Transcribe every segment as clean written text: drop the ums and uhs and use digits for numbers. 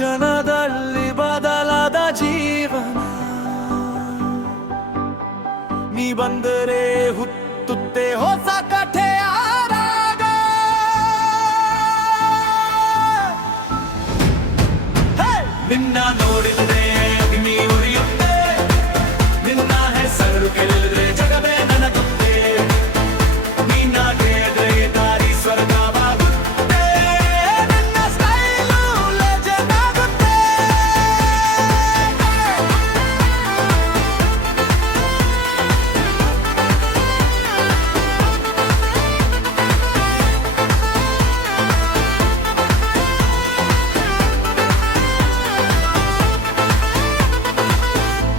ಕ್ಷಣದಲ್ಲಿ ಬದಲಾದ ಜೀವನ ನೀ ಬಂದರೆ ಹುತ್ತುತ್ತೆ ಹೊಸ ಕಥೆಯ ರಾಗ. ನಿನ್ನ ನೋಡಿದರೆ ಅಗ್ನಿ ಉರಿಯುತ್ತೆ, ನಿನ್ನ ಹೆಸರು ಕೇಳಿದ್ರೆ ಜಗವೇ ನನಗುತ್ತೆ. ನೀನಾದ್ರೆ ದಾರಿ ಸ್ವರ್ಗವಾಗುತ್ತೆ, ನಿನ್ನ ಸ್ಟೈಲು ಲೆಜೆಂಡ್ ಆಗುತ್ತೆ.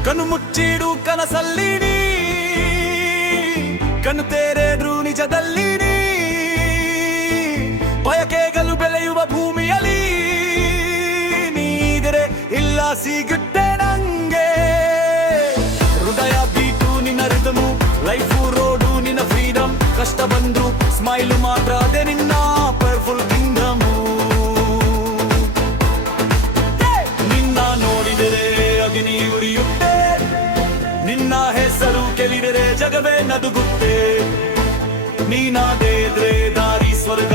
ಕಣ್ಣು ಮುಚ್ಚಿಡು ಕನಸಲ್ಲಿ ನೀ, ಕಣ್ಣು ತೆರೆದ್ರು ನಿಜದಲ್ಲಿ ನೀ. ಬಯಕೆಗಳು ಬೆಳೆಯುವ ಭೂಮಿಯಲ್ಲಿ ನೀದರೆ ಇಲ್ಲ ಸಿಗುತ್ತೆ ನಂಗೆ. ಹೃದಯ ಬೀಟು ನಿನ್ನ ರಿದಮು, ಲೈಫು ರೋಡು ನಿನ್ನ ಫ್ರೀಡಮ್. ಕಷ್ಟ ಬಂದ್ರು ಸ್ಮೈಲು ಮಾತ್ರ ಅದೇ ನಿನ್ನ ಪವರ್ಫುಲ್ ಕಿಂಗ್ಡಮು. ನಿನ್ನ ನೋಡಿದರೆ ಅಗ್ನಿ ಉರಿಯುತ್ತೆ, ನಿನ್ನ ಹೆಸರು ಕೇಳಿದರೆ ಜಗವೇ ನಡುಗುತ್ತೆ. ನೀನಾದ್ರೆ ದಾರಿ ಸ್ವರ್ಗ